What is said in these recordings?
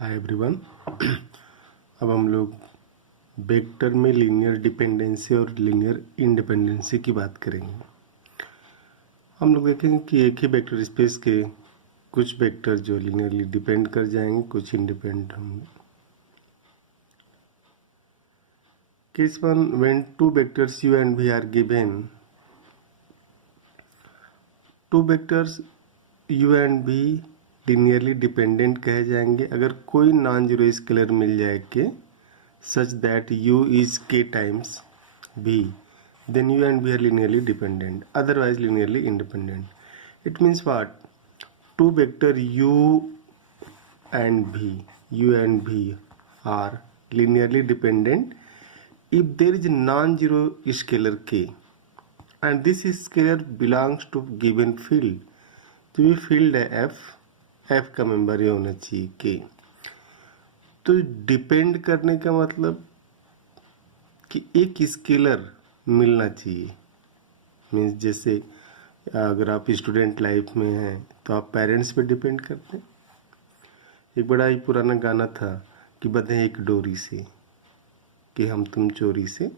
Hi everyone. अब हम लोग वेक्टर में लीनियर डिपेंडेंसी और लीनियर इंडिपेंडेंसी की बात करेंगे। हम लोग देखेंगे कि एक ही वेक्टर स्पेस के कुछ वेक्टर जो लीनियरली डिपेंड कर जाएंगे, कुछ इंडिपेंडेंट होंगे। Case one, when two vectors u and v are given, two vectors u and v linearly dependent कहे जाएंगे अगर कोई नॉन जीरो स्केलर मिल जाए के such that u is k times v, then u and v are linearly dependent, otherwise linearly independent. It means what? Two vector u and v are linearly dependent if there is a non-zero scalar k and this scalar belongs to given field. तो ये field है f का member ये होना चाहिए k। तो depend करने का मतलब कि एक स्केलर मिलना चाहिए। मीन्स जैसे अगर आप स्टूडेंट लाइफ में हैं तो आप पेरेंट्स पे डिपेंड करते हैं। एक बड़ा ही पुराना गाना था कि बंधे एक डोरी से कि हम तुम चोरी से,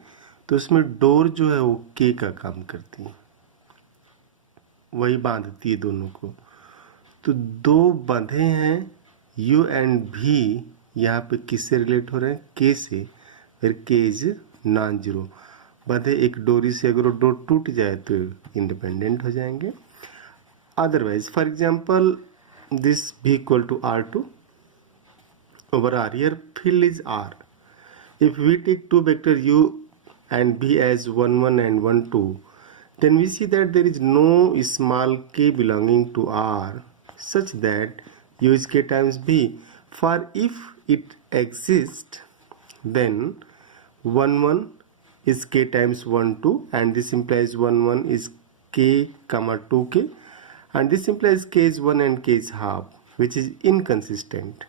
तो उसमें डोर जो है वो के का काम करती है, वही बांधती है दोनों को। तो दो बंधे हैं u एंड v, यहाँ पे किससे रिलेट हो रहे हैं? k से। फिर k इज नॉन जीरो। बंधे एक डोरी से अगर वो डोर टूट जाए तो इंडिपेंडेंट हो जाएंगे। Otherwise for example this v equal to r2 over r, here field is r. If we take two vector u and v as 1 1 and 1 2, then we see that there is no small k belonging to r such that u is k times v. For if it exists, then 1 1 is k times 1 2, and this implies 1 1 is k comma 2k, and this implies k is 1 and k is half, which is inconsistent.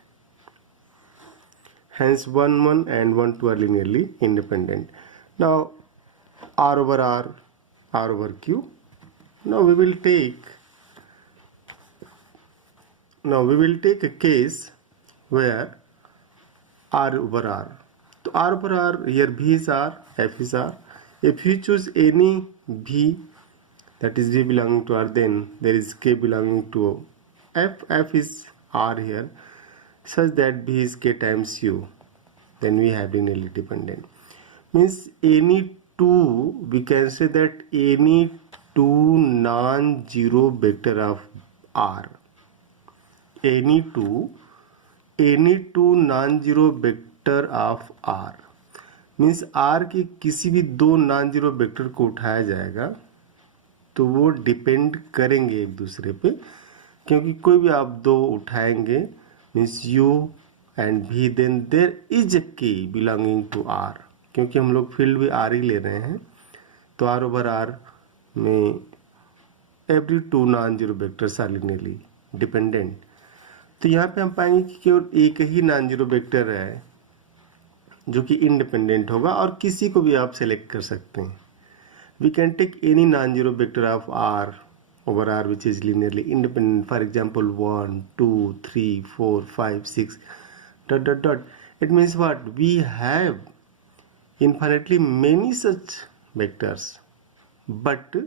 Hence 1 1 and 1 2 are linearly independent. Now r over r, r over q. Now we will take a case where r over r. So r over r, here v is r, f is r. If you choose any v, that is v belonging to r, then there is k belonging to f. F is r here, such that v is k times u. Then we have linearly dependent. Means any two, we can say that any two non-zero vector of r. Any two non-zero vector of r means r के किसी भी दो non-zero vector को उठाया जाएगा तो वो depend करेंगे एक दूसरे पे, क्योंकि कोई भी आप दो उठाएंगे means u and v, then there is a k belonging to r. क्योंकि हम लोग फील्ड भी r ही ले रहे हैं, तो r over r में every two non-zero vectors are linearly dependent. तो यहाँ पे हम पाएंगे कि केवल एक ही नॉन जीरो वेक्टर है जो कि इंडिपेंडेंट होगा, और किसी को भी आप सेलेक्ट कर सकते हैं। We can take any non zero vector of r over r which is linearly independent. For example 1 2 3 4 5 6 dot dot dot. It means what? We have infinitely many such vectors, but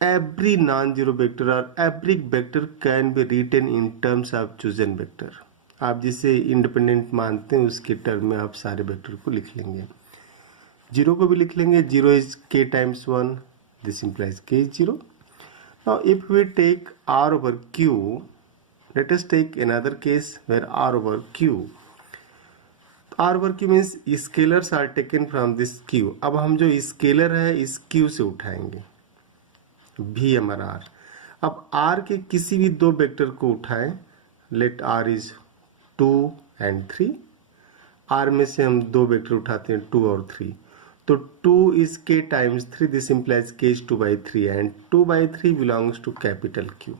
every non-zero vector or every vector can be written in terms of chosen vector. आप जिसे independent मानते हैं उसके term में आप सारे vector को लिख लेंगे। जीरो को भी लिख लेंगे, zero is k times 1, this implies k is 0. Now if we take r over q, let us take another case where r over q. r over q means scalars are taken from this q. अब हम जो scalar है इस q से उठाएंगे, v हमारा r। अब r के किसी भी दो वेक्टर को उठाएं, late r is 2 and 3। r में से हम दो वेक्टर उठाते हैं 2 और 3, तो 2 is k times 3, this implies k is 2 by 3 and 2 by 3 belongs to capital Q.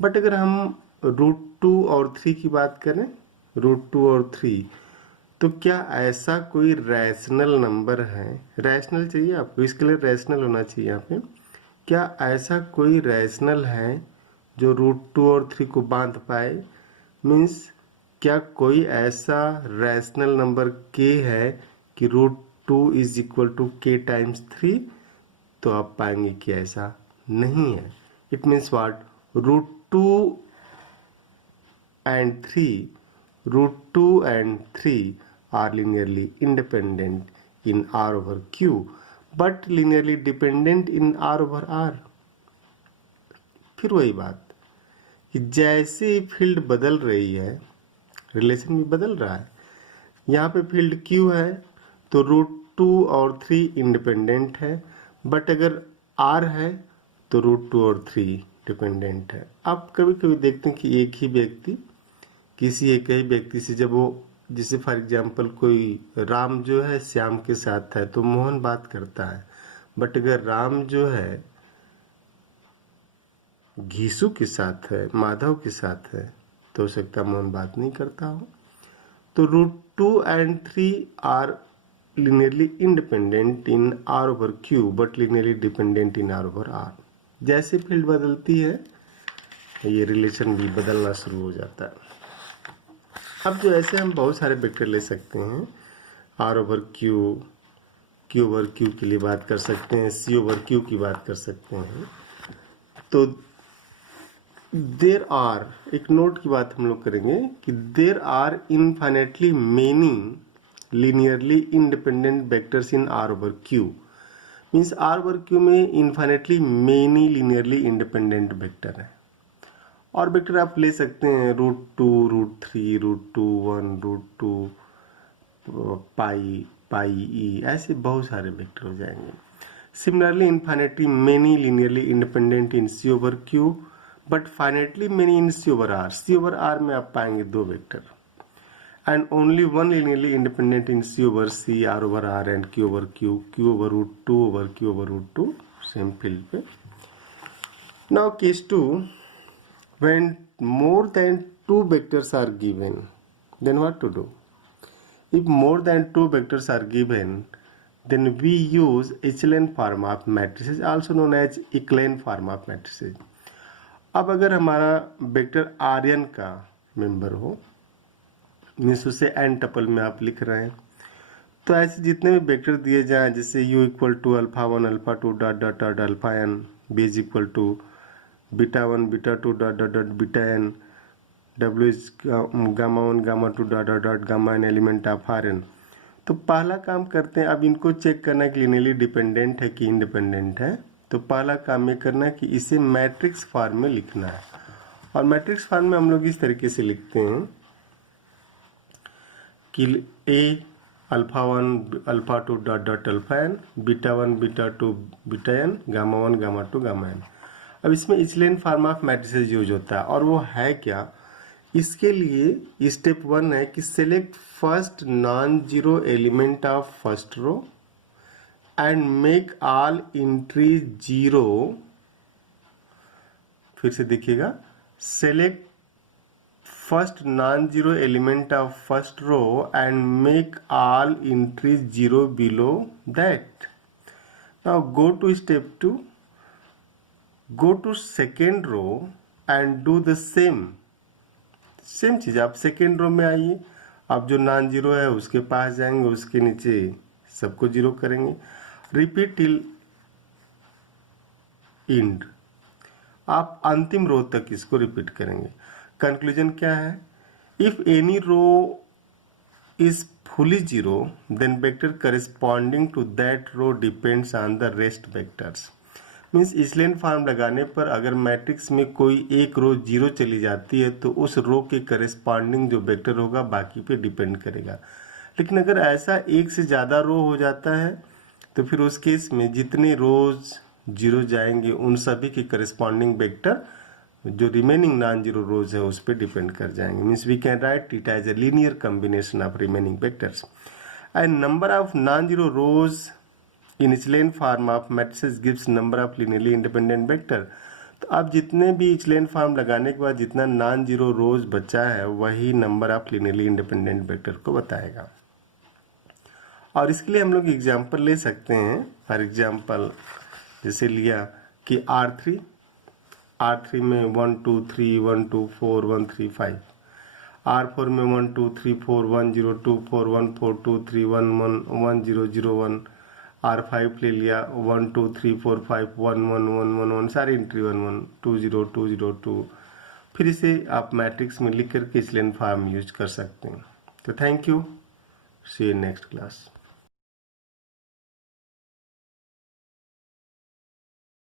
But अगर हम रूट 2 और 3 की बात करें, रूट 2 और 3, तो क्या ऐसा कोई रैशनल नंबर है? रैशनल चाहिए आपको, इसके लिए रैशनल होना चाहिए यहाँ पे। क्या ऐसा कोई रैशनल है जो रूट 2 और 3 को बांध पाए? मीन्स क्या कोई ऐसा रैशनल नंबर k है कि √2 is equal to k times 3, तो आप पाएंगे कि ऐसा नहीं है। It means what, √2 and 3 are linearly independent in R over Q, but linearly dependent in R over R। फिर वही बात कि जैसे फील्ड बदल रही है, रिलेशन भी बदल रहा है। यहाँ पे फील्ड Q है तो √2 और 3 इंडिपेंडेंट है, बट अगर R है तो √2 और 3 डिपेंडेंट है। आप कभी कभी देखते हैं कि एक ही व्यक्ति किसी एक ही व्यक्ति से, जब वो, जैसे फॉर एग्जांपल कोई राम जो है श्याम के साथ है तो मोहन बात करता है, बट अगर राम जो है घीसू के साथ है, माधव के साथ है, तो हो सकता है मोहन बात नहीं करता हो। तो √2 and 3 are linearly independent in R over Q but linearly dependent in R over R। जैसे फील्ड बदलती है ये रिलेशन भी बदलना शुरू हो जाता है। अब जो ऐसे हम बहुत सारे वेक्टर ले सकते हैं, R over Q, Q over Q के लिए बात कर सकते हैं, C over Q की बात कर सकते हैं। तो देयर आर, एक नोट की बात हम लोग करेंगे कि there are infinitely many linearly independent vectors in R over Q। Means R over Q में infinitely many linearly independent vector है। और वेक्टर आप ले सकते हैं √2, √3, √2, 1, √2 पाई ई, ऐसे बहुत सारे वेक्टर हो जाएंगे। Similarly infinitely many linearly independent in C over Q but फाइनेटली many in C over R। C over R में आप पाएंगे दो vector, and only one linearly independent in C over C, R over R and Q over Q, Q over √2 over Q over √2, same field पे। Now case 2, when more than two vectors are given, then what to do? If more than two vectors are given, then we use echelon form of matrices, also known as echelon form of matrices। अब अगर हमारा vector Rn का member हो, means उसे n tuple में आप लिख रहे हैं, तो ऐसे जितने भी वेक्टर दिए जाएं, जैसे u equal to α1 α2 dot dot dot alpha n, b is equal to β1 β2 dot dot dot beta n, w is γ1 γ2 dot dot dot gamma n element of Rn। तो पहला काम करते हैं, अब इनको चेक करना है कि लिनियरली डिपेंडेंट है कि इंडिपेंडेंट है। तो पहला काम ये करना है कि इसे मैट्रिक्स फॉर्म में लिखना है। और मैट्रिक्स फॉर्म में हम लोग इस तरीके से लिखते हैं कि a α1 α2 dot dot alpha n, β1 β2 beta n, γ1 γ2 gamma n। अब इसमें echelon form of matrices use होता है, और वो है क्या, इसके लिए स्टेप 1 है कि select first non zero element of first row and make all entry zero. फिर से देखिएगा, select first non-zero element of first row and make all entries zero below that। Now go to step 2, go to second row and do the same चीज। आप second row में आइए, आप जो non zero है उसके पास जाएंगे, उसके नीचे सबको जीरो करेंगे, रिपीट टिल एंड। आप अंतिम रो तक इसको रिपीट करेंगे। कंक्लूजन क्या है, if any row is fully zero then vector corresponding to that row depends on the rest vectors. Means echelon form लगाने पर अगर मैट्रिक्स में कोई एक रो जीरो चली जाती है तो उस रो के करेस्पॉन्डिंग जो वेक्टर होगा बाकी पे डिपेंड करेगा। लेकिन अगर ऐसा एक से ज़्यादा रो हो जाता है तो फिर उस केस में जितने रोज जीरो जाएंगे उन सभी के करेस्पॉन्डिंग वेक्टर जो रिमेनिंग नॉन जीरो रोज है उस पर डिपेंड कर जाएंगे। Means we can write it as a linear combination of remaining vectors and number of non zero rows in echelon form of matrices gives number of linearly independent vector. तो अब जितने भी इचलेन form लगाने के बाद जितना नॉन जीरो रोज बचा है वही number of linearly independent vector को बताएगा। और इसके लिए हम लोग एग्जाम्पल ले सकते हैं। फॉर एग्जाम्पल जैसे लिया कि R3 में 1 2 3 1 2 4 1 3 5, R4 में 1 2 3 4 1 0 2 4 1 4 2 3 1 1 1 0 0 1। R5 ले लिया 1 2 3 4 5 1 1 1 1 1 सारी एंट्री 1 1 2 0 2 0 2। फिर इसे आप मैट्रिक्स में लिख करके इसलेन फॉर्म यूज कर सकते हैं। तो thank you, see you next class.